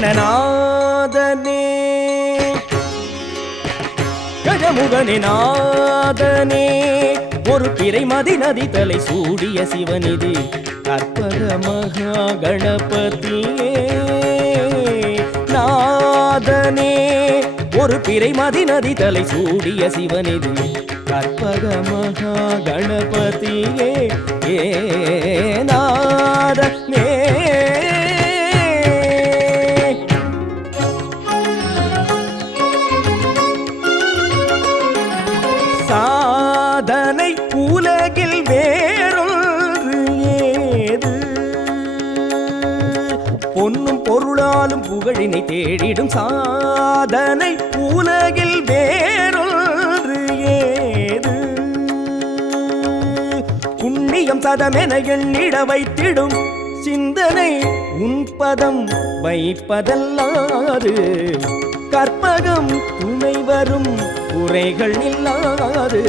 கணநாதனே கஜமுகனே நாதனே ஒரு பிறைமதி நதி தலை சூடிய சிவனிதி கற்பக மகா கணபதியே நாதனே ஒரு பிறைமதி நதி தலை சூடிய சிவனிதி கற்பக மகா கணபதியே ஏ நாதனே சாதனை உலகில் வேறொன்று ஏது பொன்னும் பொருளாலும் புகழினை தேடிடும் சாதனை உலகில் வேறொன்று ஏது புண்ணியம் சதமென எண்ணிட வைத்திடும் சிந்தனை உன் பதம் வைப்பதல்லாது கற்பகம் துணை வரும் குறைகள் இல்லாது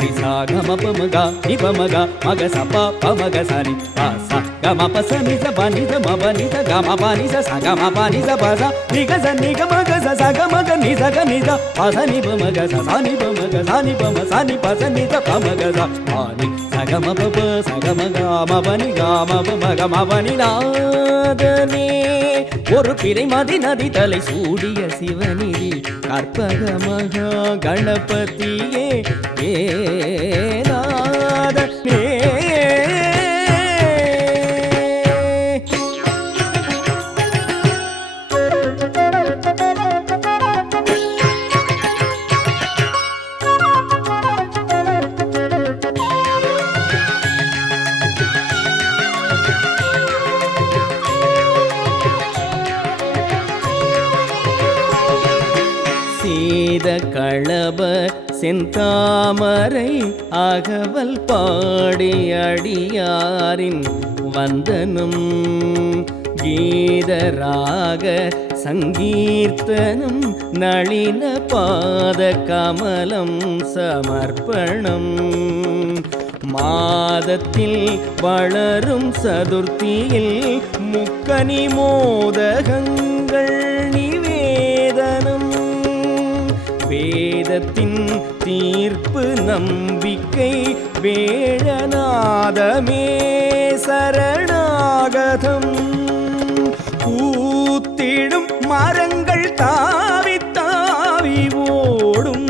நிசாகமபமகா நிபமகா மக சபா பமக சரி பாசா கமப சனித பனித மபனித கமபனித சகமபனித பச நிகச நிகமக சகமக நிசக நித பசனிபமக சனிபமக சனிபம சனி பசனித பமக சானி சகமப சகமக மபனி கமபமக மபனி நாதனே ஒரு பிறைமதி நதி தலை சூடிய சிவனிதி கற்பக மகா கணபதியே ஏ நாதனே களப செந்தாமரை அகவல் பாடி அடியாரின் வந்தனம் கீதராக சங்கீர்த்தனம் நளின பாத கமலம் சமர்ப்பணம் மாதத்தில் வளரும் சதுர்த்தியில் முக்கனி மோதகங்கள் நிவேதனம் வேதத்தின் தீர்ப்பு நம்பிக்கை வேழநாதமே சரணாகதம் கூத்திடும் மரங்கள் தாவி தாவி ஓடும்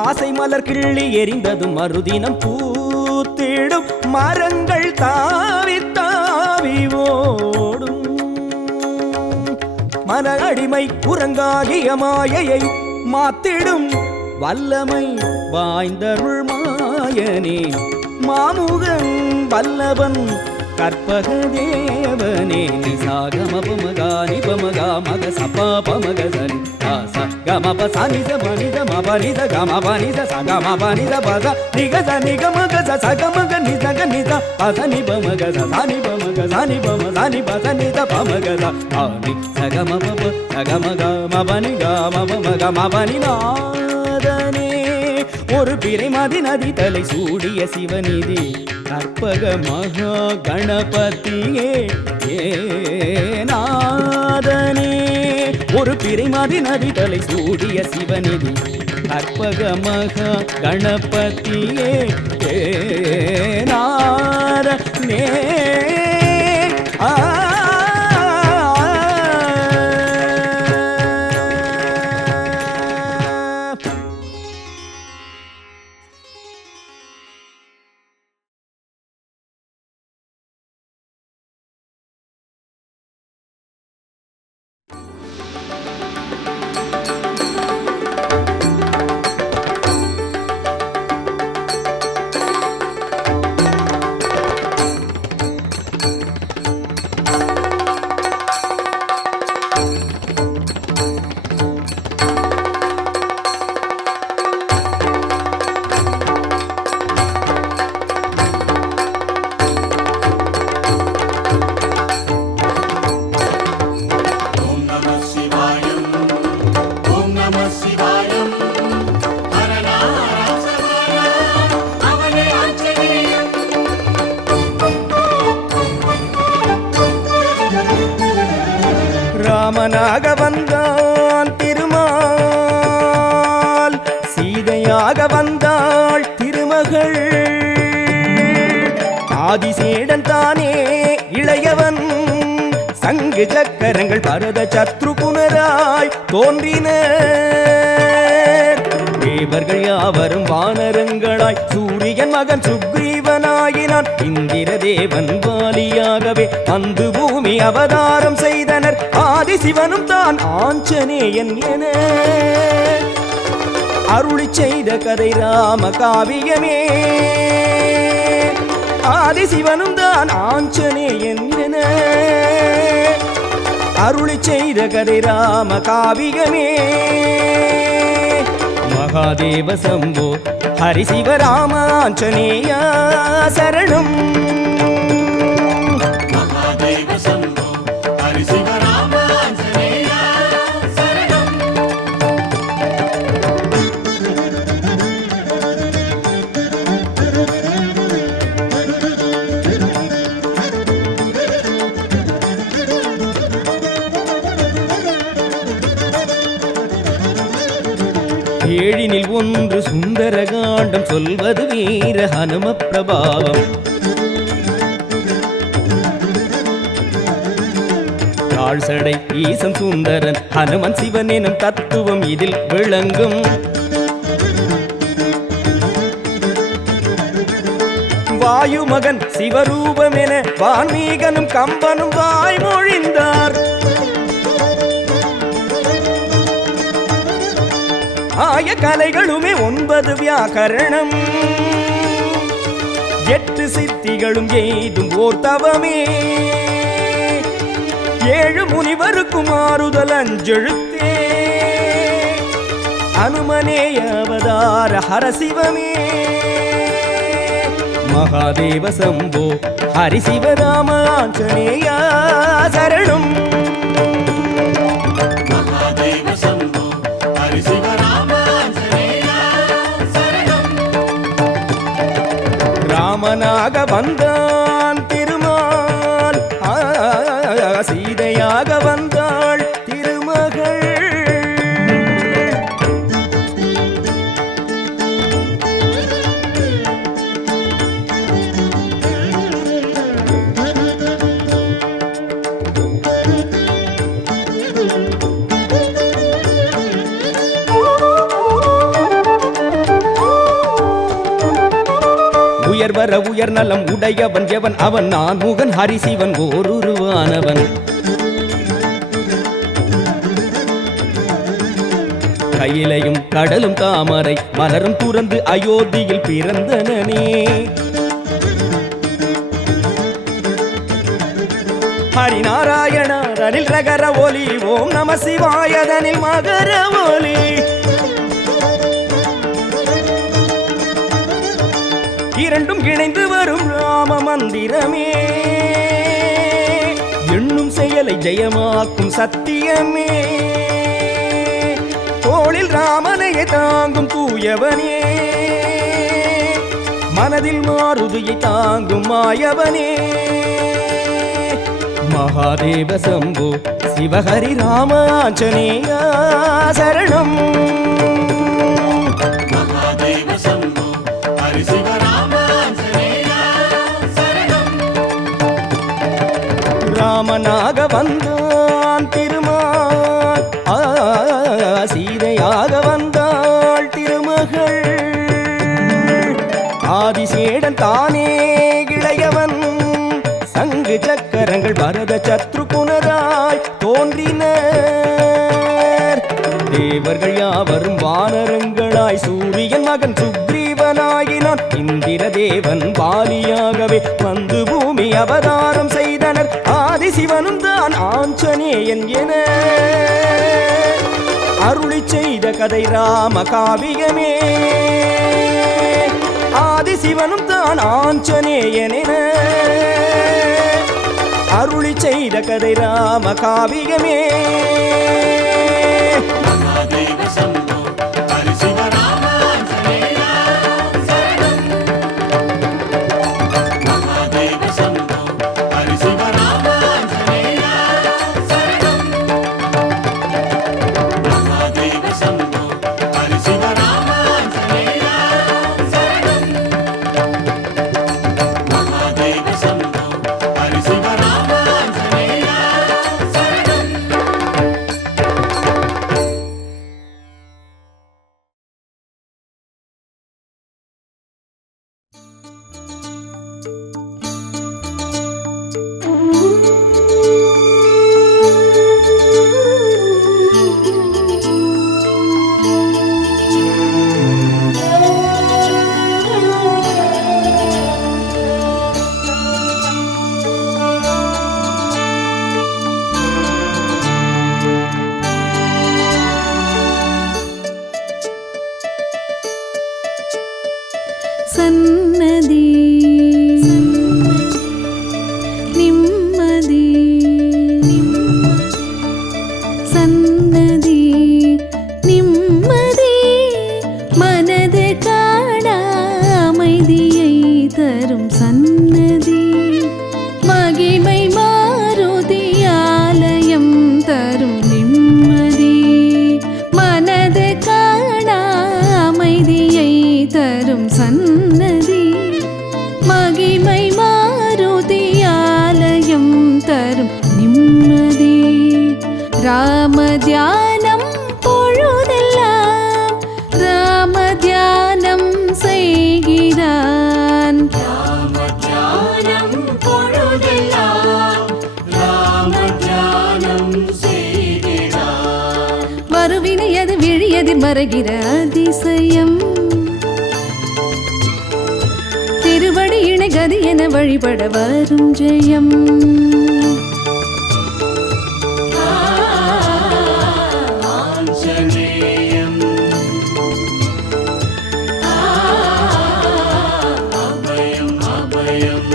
ஆசை மலர் கிள்ளி எரிந்ததும் மறுதினம் கூத்திடும் மரங்கள் தாவி தாவி ஓடும் மன அடிமை குரங்காகிய மாயையை மாத்திடும் வல்லமை வாய்ந்தருள் மாயனே மாமுகன் வல்லவன் கற்பக தேவனே நிசாகமபமகா நிபமகா மக சபா பமக சரி ஆசா கமப சனித மனித மபனித கமபனித சகமபனித பத நிகச நிகமக சகமக நிசக நித பசனிபமக சனிபமக சனிபம சனி பசனித பமக ஆனி சகமப சகமக மபனி கமபமக மபனி நாதனே ஒரு பிறைமதி நதி தலை சூடிய சிவநிதி கற்பக மகா கணபதியே ஏ நாதனே ஒரு பிறைமதி நதி தலை சூடிய சிவநிதி கற்பக மகா கணபதியே ஏ நாதனே வந்தான் திருமால், சீதையாக வந்தாள் திருமகள். ஆதிசேடன் தானே இளையவன், சங்கு சக்கரங்கள் பரத சத்ருகுணராய் தோன்றின. தேவர்கள் யாவரும் வானரங்களாய், சூரியன் மகன் சுக்ரீவனாயினான். இந்திர தேவன் வாலியாகவே வந்து பூமி அவதாரம் செய்தனர். ஆதிசிவனும் தான் ஆஞ்சநேயன் என அருளி செய்த கதை ராம காவியமே. ஆதிசிவனும் தான் ஆஞ்சநேயன் என அருளி செய்த கதை ராம காவியமே. மகாதேவ சம்போ ஹரி சிவராம ஆஞ்சநேயா சரணம். மகாதேவ சம்போ ஹரி சிவராம ஆஞ்சநேயா சரணம். ஏழினில் ஒன்று சுந்தர காண்டம், சொல்வது வீர ஹனும பிரபாவம். தாழ்சடை ஈசன் சுந்தரன் ஹனுமன் சிவன் எனும் தத்துவம் இதில் விளங்கும். வாயு மகன் சிவரூபம் என வான்மீகனும் கம்பனும் வாய்மொழிந்தார். ஆய கலைகளுமே 9 வியாக்கரணம், 8 சித்திகளும் எய்தும் ஓர் தவமே. 7 முனிவருக்கும் ஆறுதல் அஞ்செழுத்தே, அனுமனே அவதார ஹரசிவமே. மகாதேவ சம்போ ஹரி சிவராம ஆஞ்சநேயா சரணம். மகாதேவ சம்போ ஹரி சிவராம ஆஞ்சநேயா சரணம். ராமனாக வந்தான் திருமால், சீதையாக வந்தாள் திருமகள். உயர்வர உயர் நலம் உடையவன் எவன், அவன் நான் முகன் ஹரிசிவன் ஓருருவானவன். கையிலையும் கடலும் தாமரை மலரும் துறந்து அயோத்தியில் பிறந்தனனே. ஹரிநாராயணனில் ரகர ஒலி, ஓம் நம சிவாயதனில் மகர ஒலி. இரண்டும் இணைந்து வரும் ராம மந்திரமே, எண்ணும் செயலை ஜெயமாக்கும் சத்தியமே. தோளில் ராமனையை தாங்கும் தூயவனே, மனதில் மாருதியை தாங்கும் மாயவனே. மகாதேவ சம்போ சிவஹரி ராம ஆஞ்சநேயா சரணம். மகாதேவ சம்போ ஹரி சிவராம ஆஞ்சநேயா சரணம். ராமனாக வந்தான் திருமால், சீதையாக வந்தாள் திருமகள். ஆதிசேடன் தானே இளையவன், சங்கு சக்கரங்கள் பரத சத்ருகுணராய் தோன்றினர். தேவர்கள் யாவரும் வானரங்களாய், சூரியன் மகன் சுக்ரீவனாயினான். இந்திர தேவன் வாலியாகவே வந்து பூமி அவதாரம் செய்தனர். ஆதிசிவனும் தான் ஆஞ்சநேயன் என அருளி செய்த கதை ராம காவியமே. ஆதிசிவனும் தான் ஆஞ்சநேயன் என அருளி செய்த கதை ராம காவியமே. மகாதேவ சம்போ ஹரி சிவராம ஆஞ்சநேயா சரணம். மகாதேவ சம்போ ஹரி சிவராம ஆஞ்சநேயா சரணம். தியானம் பொழுதெல்லாம் ராம தியானம் செய்கிறான். ராம தியானம் பொழுதெல்லாம் ராம தியானம் செய்கிறான். மறுவினை அது விழியதில் மறைகிற அதிசயம். திருவடி இணை கதி என வழிபட வரும் ஜெயம். ஆஞ்சநேயம் அபயம் அபயம்.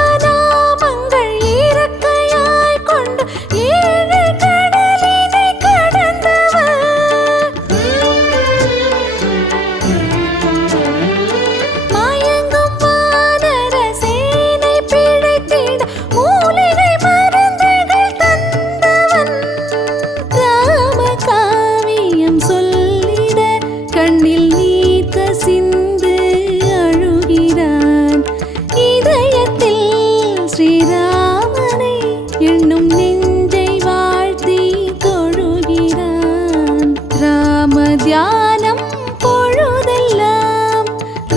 ராமநாமங்கள் இறக்கையாய் கொண்டு ஏழு கடலினை கடந்தவர். மயங்கும் வானர சேனை பிழைத்திட மூலிகை மருந்துகள் தந்தவன். ராம காவியம் சொல்லிட கண்ணில் நீர் கசிந்து அழுகிறான். இதயத்தில் ஸ்ரீராமனை எண்ணும் நெஞ்சை வாழ்த்தி தொழுகிறான். ராம தியானம் பொழுதெல்லாம்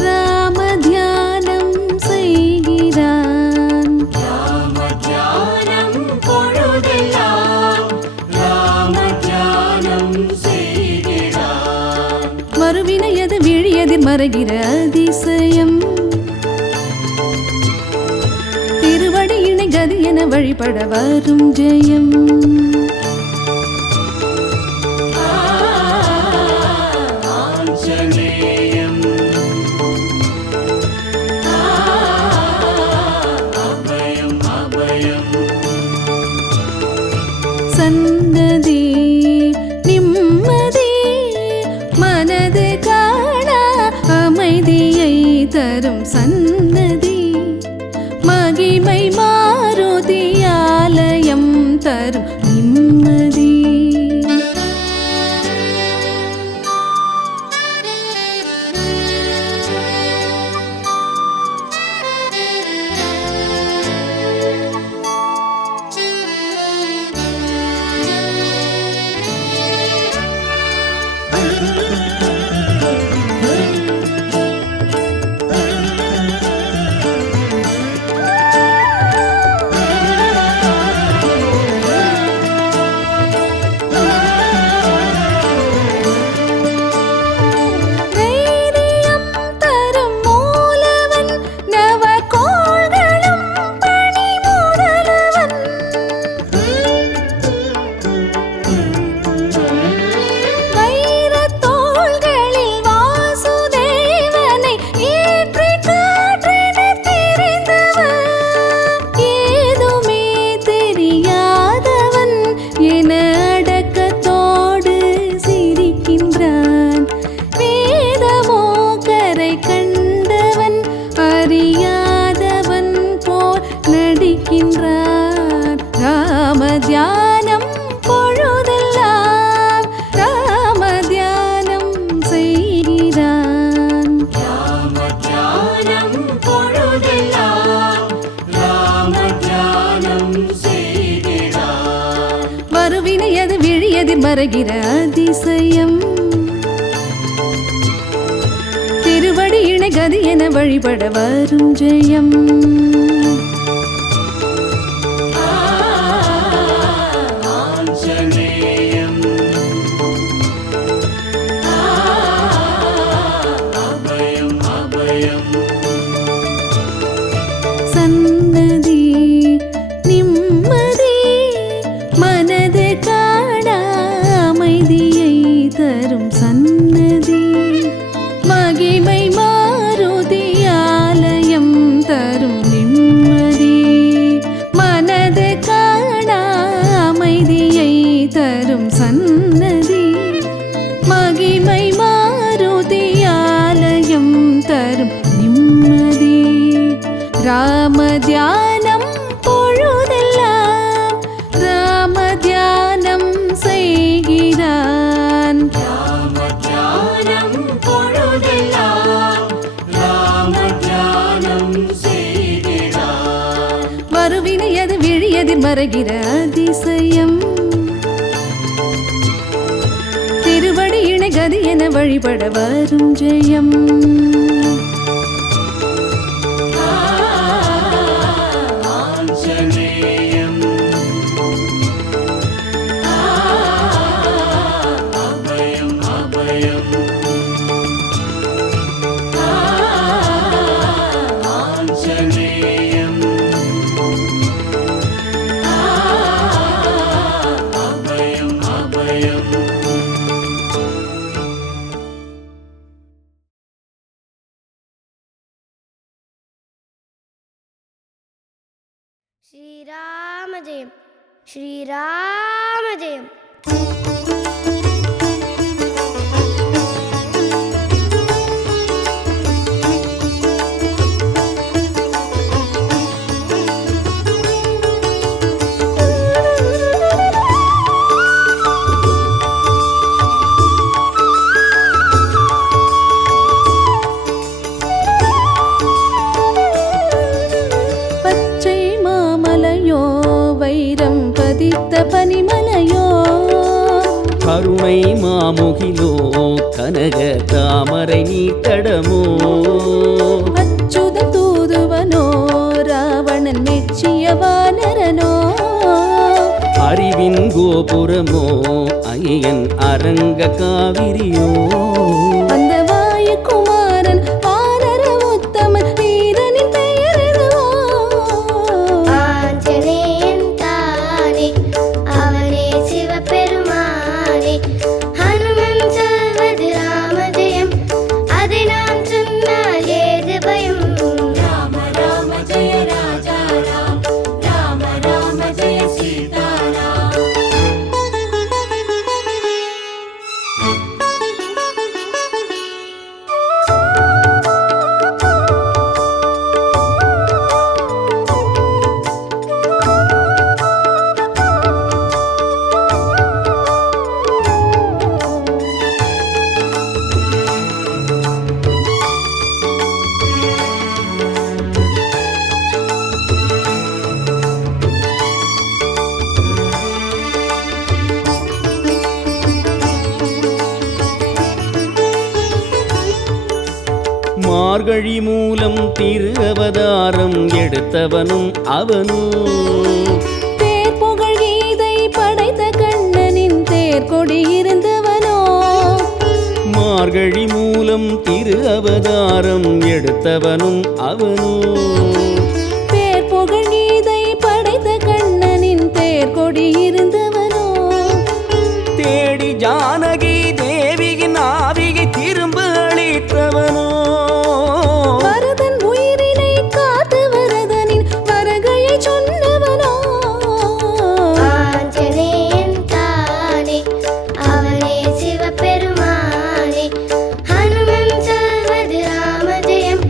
ராம தியானம் செய்கிறான். ராம தியானம் பொழுதெல்லாம் ராம தியானம் செய்கிறான். மறுவினை அது விழியதில் மறைகிற அதிசயம். திருவடி இணை கதி என வழிபட வரும் ஜெயம். ஆஞ்சநேயம் அபயம் அபயம். சன்னதி நிம்மதி மனது காண அமைதியை தரும் சன்னதி. மகிமை மாருதி ஆலயம் தரும் நிம்மதி. தைரியம் தரும் மூலவன் நவகோள்களும் பணி முதல்வன். வைரத் தோள்களில் வாசுதேவனை ஏற்றி காற்றென தெரிந்தவன். ஏதுமே தெரியாதவன் என அடக்கத்தோடு சிரிக்கின்றான். வேதமோ கரை கண்டவன் அறியாதவன் போல் நடிக்கின்றான். ராம தியானம் பொழுதெல்லாம் ராம தியானம் செய்கிறான். ராம தியானம் பொழுதெல்லாம் ராம தியானம் செய்கிறான். மறுவினை அது விழியதில் மறைகிற அதிசயம். திருவடி இணை கதி என வழிபட வரும் ஜெயம். ஆஞ்சநேயம் அபயம் அபயம். சன்னதி நிம்மதி மனது காண அமைதி ராம தியானம் பொழுதெல்லாம் ராம தியானம் செய்கிறான். ராம தியானம் பொழுதெல்லாம் ராம தியானம் செய்கிறான். வருவினை அது விழியதிர் மறைகிற அதிசயம். திருவடி இணை கதி என வழிபட வரும் ஜெயம். ஆஞ்சநேயம் அபயம் அபயம் ஆஞ்சநேயம் அபயம் அபயம். श्रीरामजयं श्रीरामजयं. பச்சை மாமலையோ வைரம் பதித்த பனிமலையோ கருணை மாமுகிலோ கனக தாமரை நீட்டடமோ அச்சுதன் தூதுவனோ ராவணன் மெச்சிய வானரனோ அறிவின் கோபுரமோ ஐயன் அரங்க காவிரியோ அந்த வாயுகுமாரன் வானர உத்தமன் வீரனின் பெயர் எதுவோ? ஆஞ்சநேயன் தானே அவனே சிவபெருமானே. ஹனுமன் சொல்வது ராமஜெயம் அதை நான் சொன்னால் ஏது பயம். ராம ராம ஜெய ராஜா ராம் ராம ராம ஜெய சீதாராம். மார்கழி மூலம் திரு அவதாரம் எடுத்தவனும் அவனும் தேர் புகழ் கீதை படைத்த கண்ணனின் தேர்கொடி இருந்தவனோ மார்கழி மூலம் திரு அவதாரம் எடுத்தவனும் அவனும் தேர் புகழ் கீதை படைத்த கண்ணனின் தேர்கொடி இருந்தவனோ தேடி ஜானகி தேவியின் ஆவியை திரும்ப அளித்தவனோ வரதன் உயிரினை காத்து வரதனின் வருகையை சொன்னவனோ ஆஞ்சநேயன் தானே அவனே சிவபெருமானே. ஹனுமன் சொல்வது ராமஜெயம்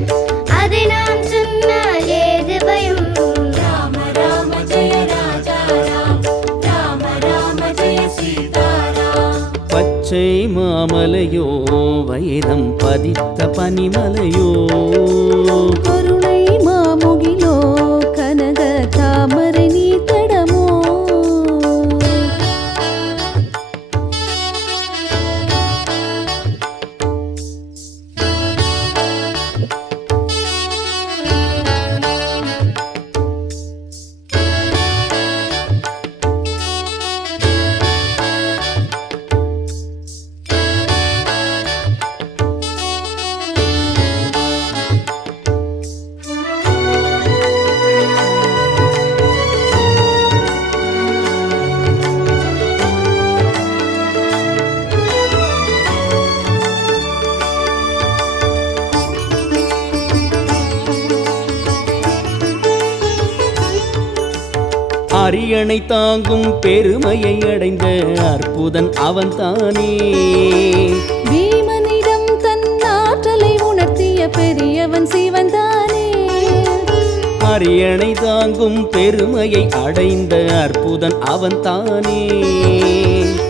அதை நான் சொன்னால் ஏது பயம். ராம ராம ஜெய ராஜா ராம் ராம ராம ஜெய சீதாராம். பச்சை மாமலையோ வைரம் பதித்த பனிமலையோ கருணை மாமுகிலோ கனக தாமரை நீர்த்தடமோ அரியணை தாங்கும் பெருமையை அடைந்த அற்புதன் அவன்தானே பீமனிடம் தன் ஆற்றலை உணர்த்திய பெரியவன் சிவன்தானே அரியணை தாங்கும் பெருமையை அடைந்த அற்புதன் அவன் தானே.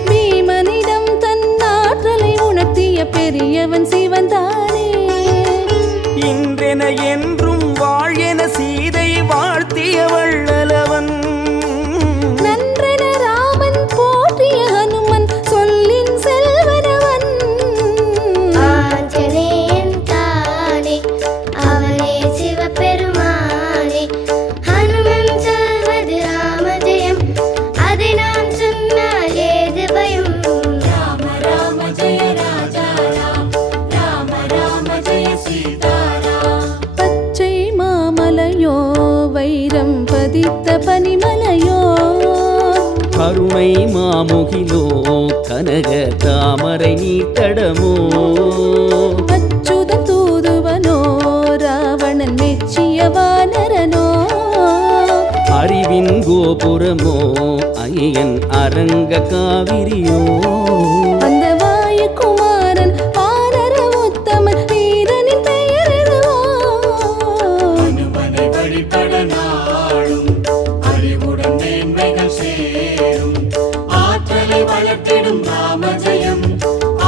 பீமனிடம் தன் ஆற்றலை உணர்த்திய பெரியவன் சிவன் தானே. இன்றென என்றும் வாழ்என சீதை வாழ்த்திய வள்ளலவன். நன்றென ராமன் போற்றிய ஹனுமன் சொல்லின் செல்வனவன். ஆஞ்சநேயன் தானே அவனே சிவபெருமானே. ஹனுமன் சொல்வது ராமஜெயம், அதை நாம் சொன்னால் ஏது பயம். ராம ராம ஜெய ராஜா ராம், ராம ராம ஜெய சீதாராம். பச்சை மாமலையோ வைரம் பதித்த பனிமலையோ, கருணை மாமுகிலோ கனக தாமரை நீர்த்தடமோ. அச்சுதன் தூதுவனோ ராவணன் மெச்சிய வானரனோ. அறிவின் கோபுரமோ ஐயன் அரங்க காவிரியோ. அந்த வாயுகுமாரன் வானர உத்தமன் வீரனின் பெயர் எதுவோ. அனுமனை வழிபட நாளும் அறிவுடன் மேன்மைகள் சேரும். ஆற்றலை வளர்த்திடும் ராம ஜெயம்,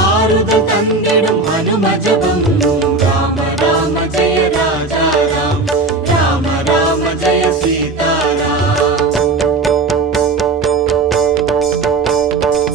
ஆறுதல் தந்திடும் ஹனும ஜபம். ராம ராம ஜெய ராஜா ராம், ராம ராம ஜெய சீதாராம்.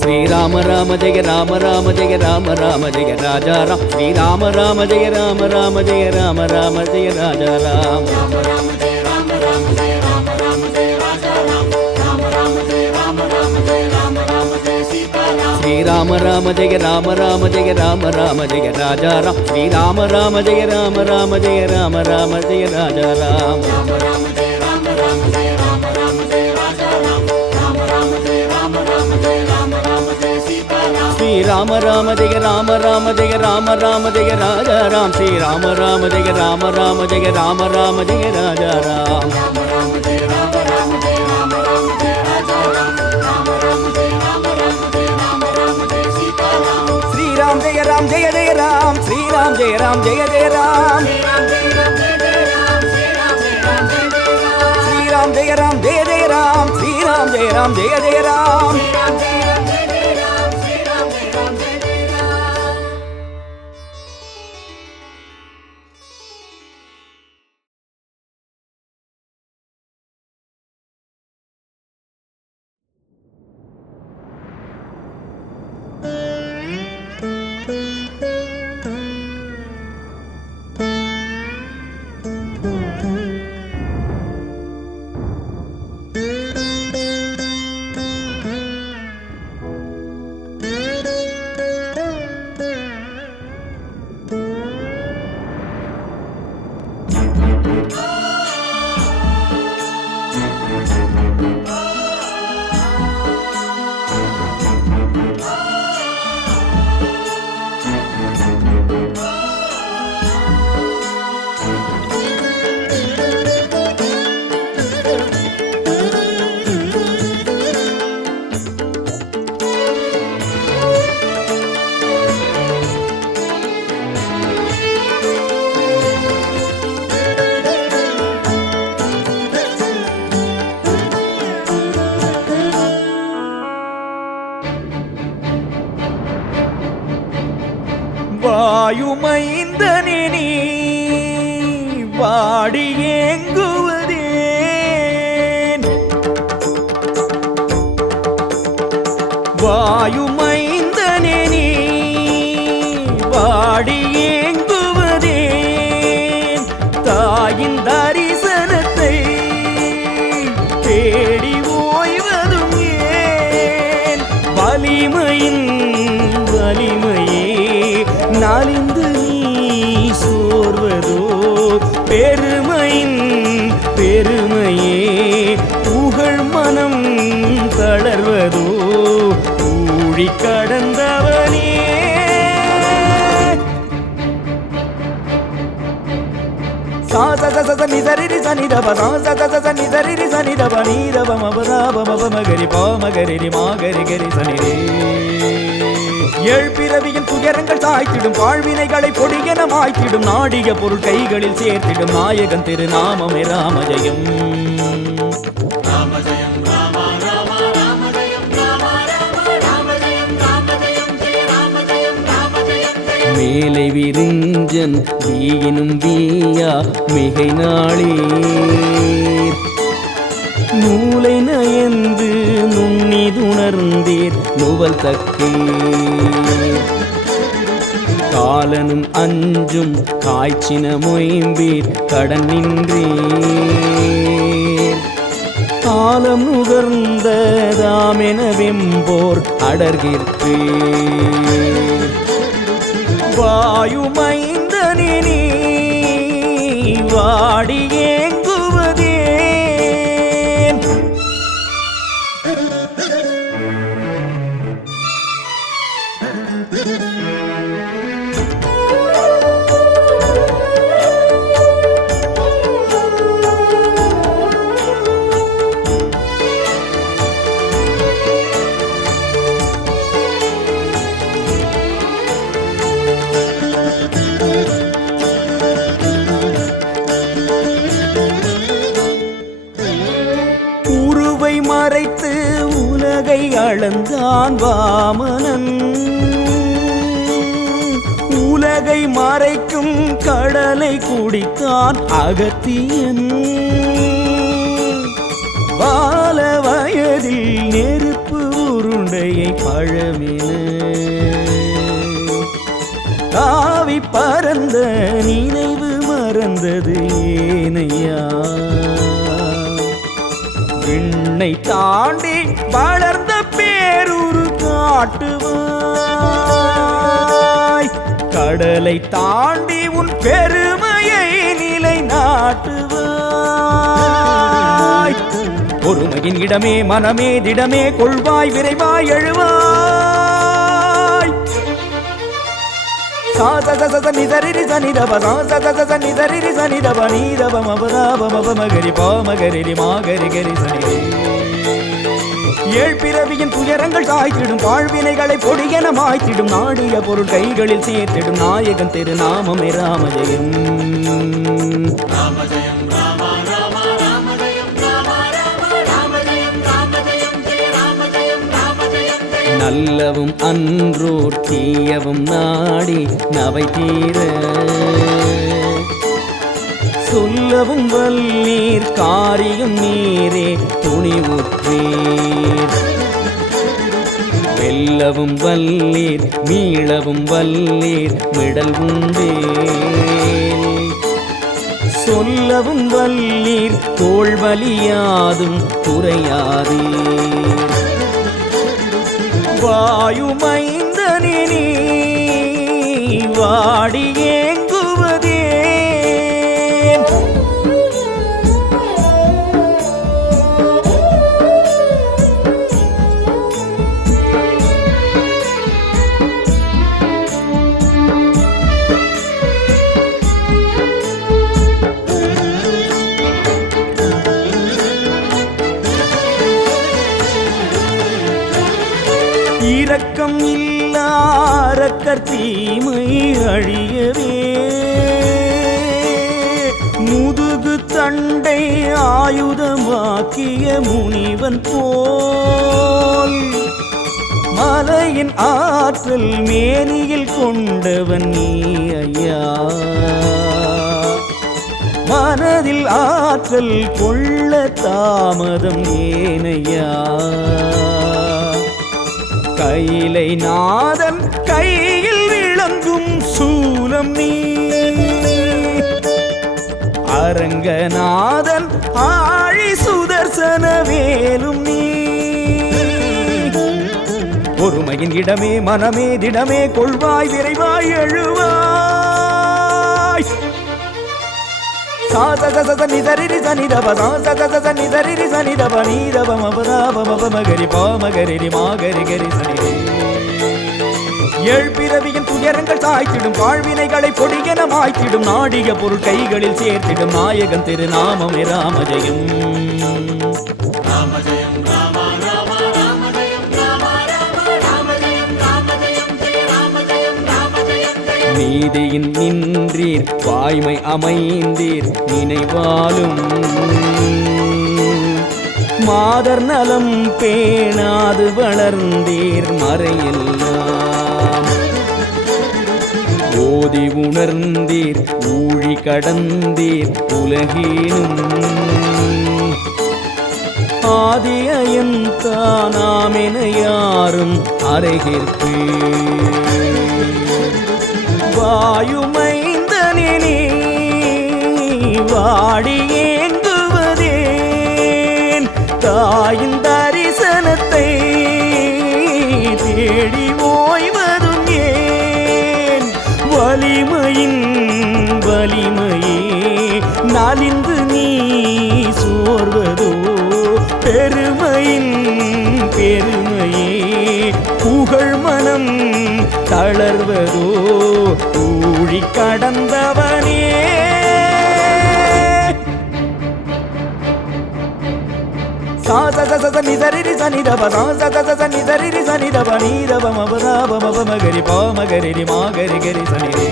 ஸ்ரீராம ராம ஜெய ராம ராம ஜெய ராம ராம ஜெய ராஜா ராம். ஸ்ரீராம ராம ஜெய ராம ராம ஜெய ராம ராம ஜெய ராஜா ராம். ராம ராம ஜெய ராம ராம ஜெய ராம ராம ஜெய ராஜா ராம். ராம ராம ஜெய ராம ராம ஜெய ராம ராம ஜெய சீதாராம். ஸ்ரீராம ராம ஜெய ராம ராம ஜெய ராம ராம ஜெய ராஜா ராம். ஸ்ரீராம ராம ஜெய ராம ராம ஜெய ராம ராம ஜெய ராஜா ராம். ராம ராம ஜெய ராம ராம ஜெய ராம ராம ஜெய ராஜா ராம். ராம ராம ஜெய ராம ராம ஜெய ராம ராம ஜெய சீதாராம். ஸ்ரீராம ராம ஜெய ராம ராம ஜெய ராம ராம ஜெய ராஜா ராம். ஸ்ரீராம ராம ஜெய ராம ராம ஜெய ராம ராம ஜெய ராஜா ராம். ராம ராம ஜெய ராம ராம ஜெய ராம ராம ஜெய ராஜா ராம். ராம ராம ஜெய ராம ராம ஜெய ராம ராம ஜெய சீதாராம். ஸ்ரீராம் ஜெய ராம் ஜெய ஜெய ராம். ஸ்ரீராம் ஜெய ராம் ஜெய ஜெய ராம். ஸ்ரீராம் ஜெய ராம் ஜெய ஜெய ராம். ஸ்ரீராம் ஜெய ராம் ஜெய ஜெய ராம். ஸ்ரீராம் ஜெய ராம் ஜெய ஜெய ராம். ஸ்ரீராம் ஜெய ராம் ஜெய ஜெய ராம். ஸ்ரீராம் ஜெய ராம் ஜெய ஜெய ராம். ஸ்ரீராம் ஜெய ராம் ஜெய ஜெய ராம். வாயுமைந்தனே நீ வாடி ஏங்குவதேன். வாயுமைந்தனே நீ வாடி ஏங்குவதேன். தாயின் தரிசனத்தை தேடி ஓய்வதும் ஏன். வலிமையின் வலிமையே நாளிந்து நீ சோர்வதோ. பெருமையின் பெருமையே புகழ் மனம் தளர்வதோ. ஊழி கடந்தவனே சாச நிதரி சனிதப சாச நிதரி சனிதப நீதப மபதாப மப மகரி பா மகரி மாகரி கரி சனிரே. ஏழ்பிறவியின் துயரங்கள் தாய்த்திடும் வாழ்வினைகளை பொடியென மாய்த்திடும் நாடிய பொருள் கைகளில் சேர்த்திடும் நாயகன் திருநாமமே ராமஜெயம். மேலை விரிஞ்சன் வீயினும் வீயா மிகை நாளீர் நூலை நயந்து நுண்ணிதுணர்ந்தீர் நுவல் தக்கீர் காலனும் அஞ்சும் காய்ச்சின மொயம்பீர் கடன் நின்றீர் காலம் நுகர்ந்ததாமென வெம்போர் அடர்கிற்பீர் வாயுமைந்தனே நீ வாடியேங்குவதேன் மறைத்து உலகை அளந்தான் வாமனன் உலகை மறைக்கும் கடலை குடித்தான் அகத்தியன் பால வயதில் நெருப்பு உருண்டையை பழமென காவி பறந்த நினைவு மறந்தது ஏனையா விண்ணை தாண்டி வளர்ந்த பேரூரு காட்டுவாய் கடலை தாண்டி உன் பெருமையை நிலை நாட்டுவாய் பொறுமையின் இடமே மனமே திடமே கொள்வாய் விரைவாய் எழுவாய் சாசசச நிதரிரி சனிதப சாசசச நிதரிரி சனிதப நீதப மபதாப மபமகரி பாமகரி மாகரி கரி சனி ஏழ்பிறவியின் துயரங்கள் தாய்த்திடும் வாழ்வினைகளை பொடியென மாய்த்திடும் நாடிய பொருள் கைகளில் சேர்த்திடும் நாயகன் திருநாமமே ராமஜெயம். நல்லவும் அன்றோர் தீயவும் நாடி நவை தீர சொல்லவும் வல்லீர் காரியும் நீரே துணிவுற்றீர் வெல்லவும் வல்லீர் மீளவும் வல்லீர் மிடல் உண்டே சொல்லவும் வல்லீர் தோள்வலியாதும் குறையாதீர் வாயுமைந்தனே நீ வாடியேங்குவதேன் இரக்கம் இல்லாரக்கர் தீமை அழியவே முதுகு தண்டை ஆயுதமாக்கிய முனிவன் போல் மலையின் ஆற்றல் மேனியில் கொண்டவன் நீ ஐயா மனதில் ஆற்றல் கொள்ள தாமதம் ஏனையா கையிலை நாதன் கையில் விளங்கும் சூலம் நீ அரங்கநாதன் ஆழி சுதர்சன வேலும் நீ பொறுமையின் இடமே மனமே திடமே கொள்வாய் விரைவாய் எழுவாய் சாசசச நிதரிரி சனிதப சாசசச நிதரிரி சனிதப நீதப மபதாப மபமகரி பாமகரி மாகரி கரி சனி ஏழ்பிறவியின் துயரங்கள் தாய்த்திடும் வாழ்வினைகளை பொடியென மாய்த்திடும் நாடிய பொருள் கைகளில் சேர்த்திடும் நாயகன் திருநாமமே ராமஜெயம். ராமஜெயம் ராம ராம ராமஜெயம் ராம ராம ராமஜெயம் ராமஜெயம் நீதியின் நின்றீர் வாய்மை அமைந்தீர் நினைவாலும் மாதர் நலம் பேணாது வளர்ந்தீர் மறையெல்லாம் ஓதி உணர்ந்தீர் ஊழி கடந்தீர் உலகேனும் ஆதியந்தானாமென யாரும் அறைகிற்பீர் வாயுமைந்தனே வாடி ஏங்குவதேன் தாயின் தரிசனத்தை தேடி ஓய்வதும் ஏன் வலிமையின் வலிமையே நலிந்து நீ சோர்வதோ பெருமையின் பெருமையே புகழ் மனம் தளர்வதோ ஊழி கடந்தவனே நிதரி சனிதப நிதரி சனிதப நீதப மகரி பாமகரி மாகரி கரி சனிரே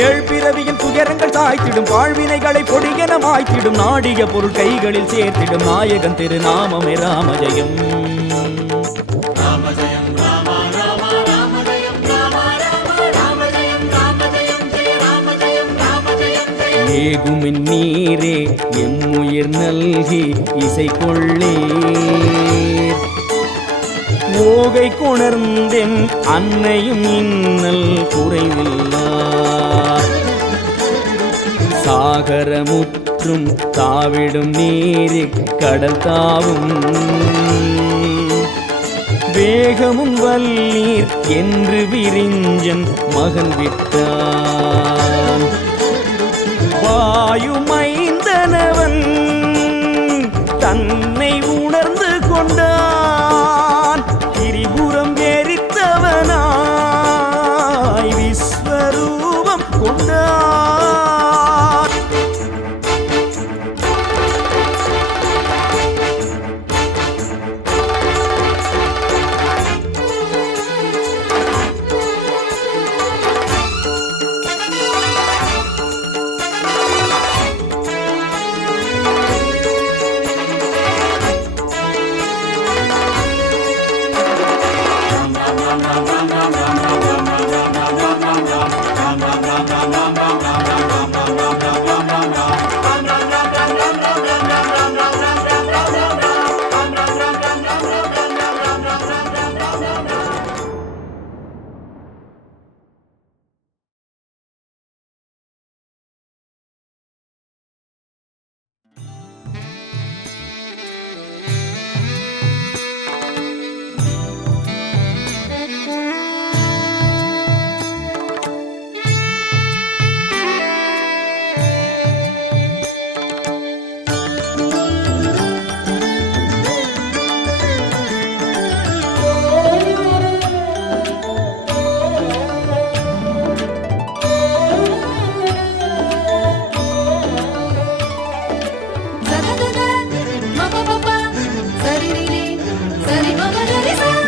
ஏழ்பிறவியின் துயரங்கள் சாய்த்திடும் வாழ்வினைகளை பொடியென மாய்த்திடும் நாடிய பொருள் கைகளில் சேர்த்திடும் நாயகன் திருநாமமே ராமஜயம் ஏகுமின் நீரே எம்முயிர் நல்கி இசை கொள்ளீர் ஓகை கொணர்ந்தெம் அன்னையும் இன்னல் குறைவில்லார் சாகரமுற்றும் தாவிடும் நீரிற் கடல் தாவும் வேகமும் வல்லீர் என்று விரிஞ்சன் மகன் விட்டான் வாயுமைந்தனவன் தன்னை உணர்ந்து கொண்டான் திரிபுரம் எரித்தவனாய் விஸ்வரூபம் கொண்டான்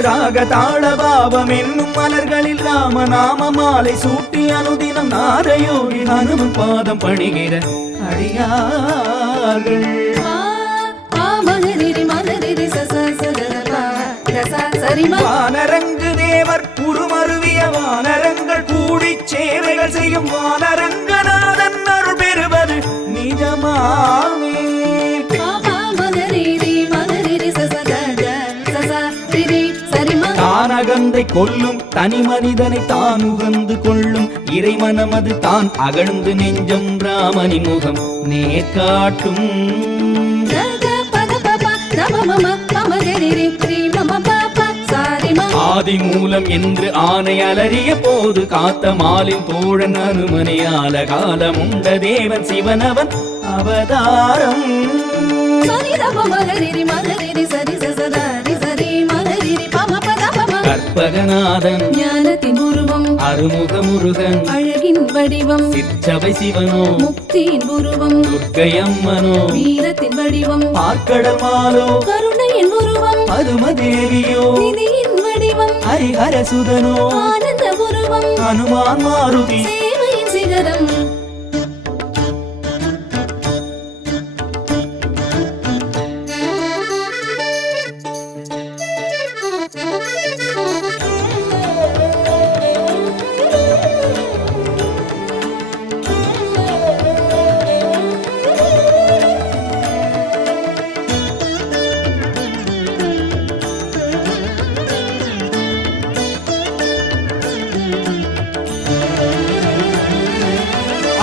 ராகதாள பாவம் என்னும் மலர்களில் ராமநாம மாலை சூட்டி அனுதினம் நாதயோகி ஹனுமன் பாதம் பணிகிற அடியார்கள் வானரங்கு தேவர் உருமருவிய வானரங்கள் கூடி சேவைகள் செய்யும் வானரங்கநாதன் அருள் பெறுவது நிஜமாமே தானகந்தை கொல்லும் தனி மனிதனை தான் உகந்து கொள்ளும் இறைமனமது தான் அகழ்ந்து நெஞ்சம் ராமனின் முகம் நேர்காட்டும் ஆதி மூலம் என்று ஆணை அலறிய போது காத்த மாலின் தோழன் அனுமனையால காலம் உண்ட தேவன் சிவனவன் அவதாரம் கற்பகநாதன் ஞானத்தின் உருவம் அருமுக முருகன் அழகின் வடிவம் சிற்றவை சிவனோ முக்தியின் உருவம் துர்க்கையம்மனோ வீரத்தின் வடிவம் பார்க்கடல் மாலோ கருணையின் உருவம் பதுமதேவியோ நிதியின் வடிவம் ஹரிஹர சுதனோ ஆனந்த உருவம் தாண்டவம் ஹனுமான் மாருதி சேவையின் சிகரம்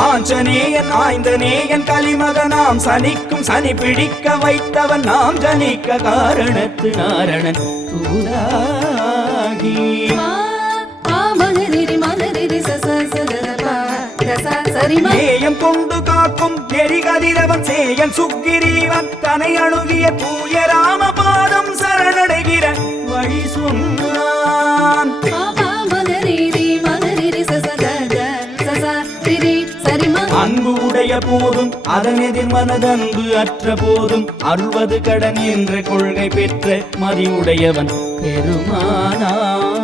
ஆஞ்சநேயன் ஆய்ந்தநேயன் கலிமகனாம் சனிக்கும் சனி பிடிக்க வைத்தவன் நாம் ஜனிக்க காரணத்து நாரணன் தூதாகி மகரிரி மகரிரி சரிமா நேயம் கொண்டு காக்கும் எரிகதிரவன் சேயன் சுக்கிரீவன் தனை அணுகிய தூய ராமபாதம் சரணடைகிற வழி சொன்னான் அன்பு உடைய போதும் அதன் எதிர் மனதன்பு அற்ற போதும் அருள்வது கடன் என்ற கொள்கை பெற்ற மதியுடையவன் பெருமானாம்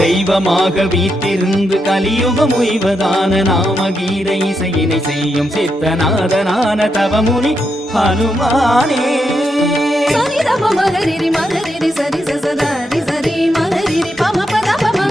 தெய்வமாக வீட்டிருந்து கலியுகம் உய்வதான நாமகீர இசையினை செய்யும் சித்தநாதனான தவமுனி ஹனுமானே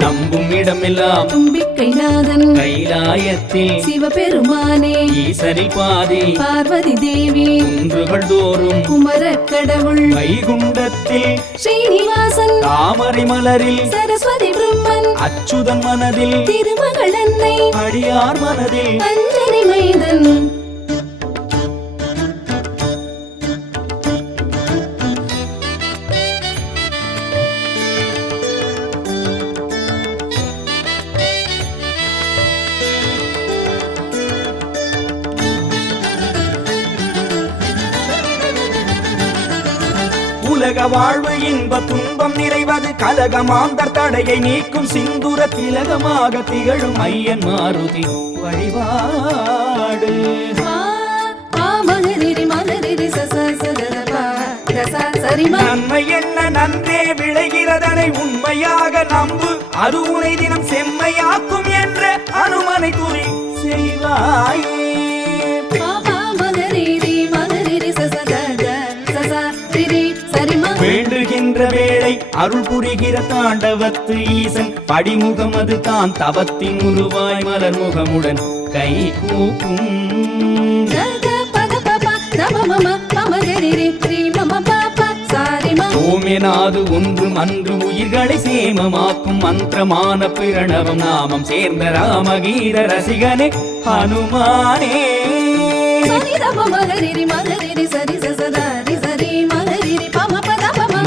நம்பும் இடமெல்லாம் தும்பிக்கை நாதன் கைலாயத்தில் சிவபெருமானே ஈசனை பாதி பார்வதி தேவி குன்றுகள் தோறும் குமர கடவுள் வைகுண்டத்தில் ஸ்ரீனிவாசன் தாமரை மலரில் சரஸ்வதி பிரம்மன் அச்சுதன் மனதில் திருமகள் அன்னை அடியார் மனதில் அஞ்சலி மைதன் உலக வாழ்வு இன்ப துன்பம் நிறைவது கலகமாந்தர் தடையை நீக்கும் சிந்துர திலகமாக திகழும் ஐயன் மாருதி வழிபாடு நன்மை என்ன நன்றே விளைகிறதனை உண்மையாக நம்பு அது உனை தினம் செம்மையாக்கும் என்ற அனுமனை துணி செய்வாயே வேண்டுகின்ற வேளை அருள் புரிகிற தாண்டவத்து ஈசன் படிமுகமது தான் தவத்தின் உருவாய் மலர் முகமுடன் கை கூப்பும் ஓமெனாது ஒன்றும் அன்று உயிர்களை சேமமாக்கும் மந்திரமான பிரணவம் நாமம் சேர்ந்த ராமகீர ரசிகனே ஹனுமானே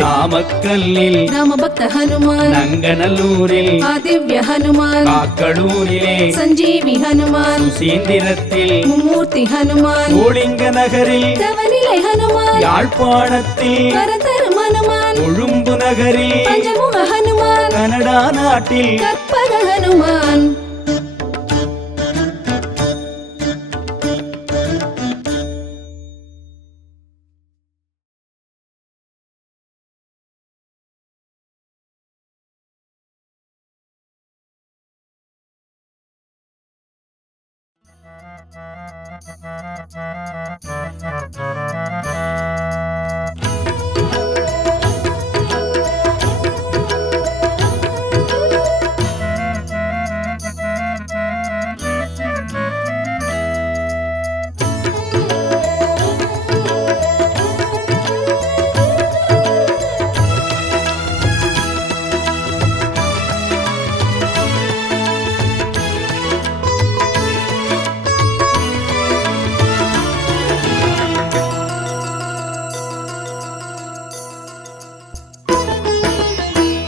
நாமக்கல்லில் ராமபக்த ஹனுமான் நங்கநல்லூரில் திவ்ய ஹனுமான் காக்கடூரிலே சஞ்சீவி ஹனுமான் சுசீந்திரத்தில் மும்மூர்த்தி ஹனுமான் சோளிங்க நகரில் தவநிலை ஹனுமான் யாழ்ப்பாணத்தில் வரதரும் ஹனுமான் கொழும்பு நகரில் பஞ்சமுக ஹனுமான் கனடா நாட்டில் கற்பக ஹனுமான்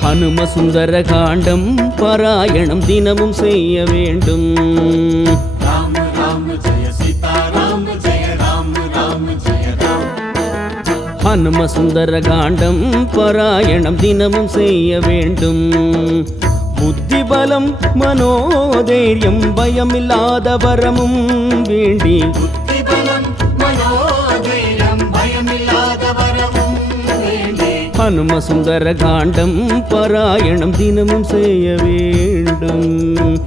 ஹனும சுந்தர காண்டம் பாராயணம் தினமும் செய்ய வேண்டும். ராம ராம ஜெய சீதா ராம ஜெய ராம ராம ஜெய ராம. ஹனும சுந்தர காண்டம் பாராயணம் தினமும் செய்ய வேண்டும். புத்தி பலம் மனோதைரியம் பயமில்லாத வரமும் வேண்டி புத்தி பலம் மனோதைரியம் பயமில்லாத வரமும் வேண்டி ஹனும சுந்தர காண்டம் பாராயணம் தினமும் செய்ய வேண்டும்.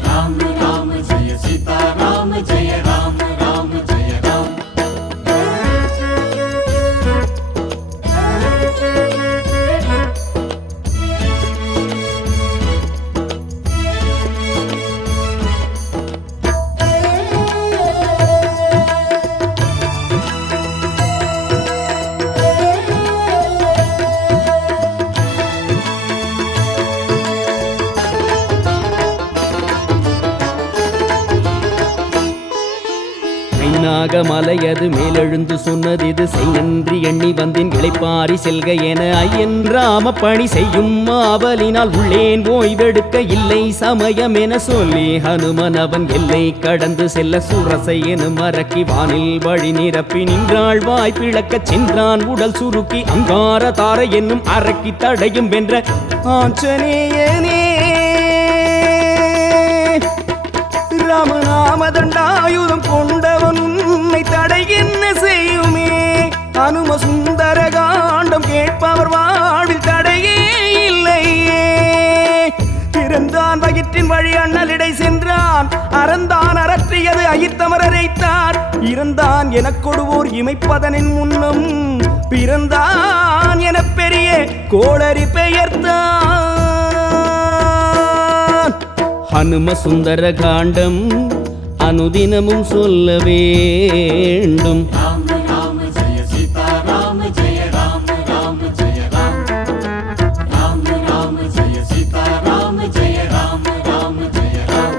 राम राम जय सीता राम जय राम राम जय राम. மலையது மேலெழுந்து சொன்னது இது செய்நன்றி எண்ணி வந்தின் இளைப்பாரி செல்க என ஐயன் ராம பணி செய்யும் ஆவலினால் உள்ளேன் ஓய்வெடுக்க இல்லை சமயம் என சொல்லி ஹனுமன் அவன் எல்லை கடந்து செல்ல சுரசை எனும் அரக்கி வானில் வழி நிரப்பி நின்றாள் வாய் பிளக்கச் சென்றான் உடல் சுருக்கி அங்கார தாரை என்னும் அரக்கி தடையும் வென்ற ஆஞ்சநேயனே ராமநாம தண்டாயுதம் கொண்டவன் உன்னை தடை என்ன செய்யுமே. ஹனும சுந்தர காண்டம் கேட்பவர் வாழ்வில் தடையே இல்லையே. பிறந்தான் வயிற்றின் வழி அண்ணலிடை சென்றான் அறந்தான் அறற்றியது அயித்தமர் அரைத்தார். இறந்தான் எனக் கொடுவோர் இமைப்பதனின் முன்னம் பிறந்தான் என பெரிய கோளறி பெயர்த்தான். ஹனும சுந்தர காண்டம் அனுதினமும் சொல்ல வேண்டும். राम राम जय सीता राम जय राम राम जय राम. राम राम जय सीता राम जय राम राम जय राम.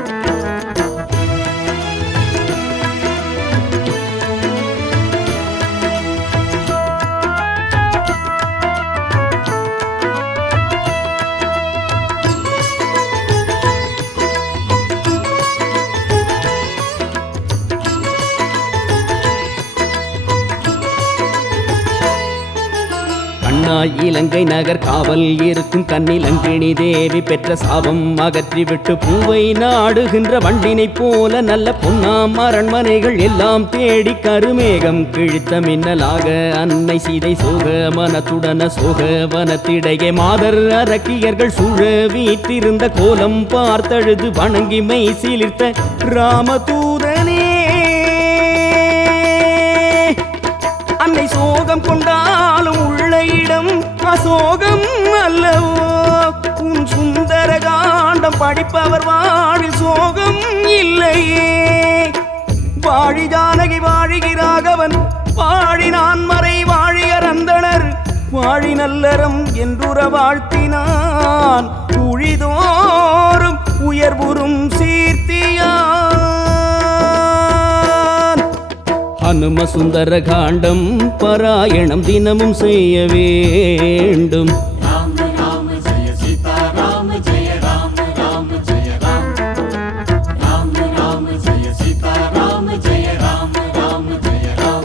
இலங்கை நகர் காவல் இருக்கும் கண்ணிலங்கிணி தேவி பெற்ற சாபம் அகற்றிவிட்டு பூவை நாடுகின்ற வண்டினை போல நல்ல பொன்னாம் அரண்மனைகள் எல்லாம் தேடி கருமேகம் கிழித்த மின்னலாக அன்னை சீதை சோக மனத்துடன சோக வனத்திடையே மாதர் அரக்கியர்கள் சூழ வீற்றிருந்த கோலம் பார்த்தழுது வணங்கி மெய் சீலிர்த்த ராமதூதனே அன்னை சோகம் கொண்டாலும் உள்ள இடம் அசோகம் அல்லவோ. உன் சுந்தர காண்டம் படிப்பவர் வாழ்வில் சோகம் இல்லையே. வாழி ஜானகி வாழிகி ராகவன் வாழினான் மறை வாழியர் அந்தணர் வாழி நல்லறம் என்றுற வாழ்த்தினான் உழிதோறும் உயர்வுறும் சீர்த்தியான். ஹனும சுந்தர காண்டம் பாராயணம் தினமும் செய்ய வேண்டும். राम राम जय सीता राम जय राम राम जय राम. राम राम जय सीता राम जय राम राम जय राम.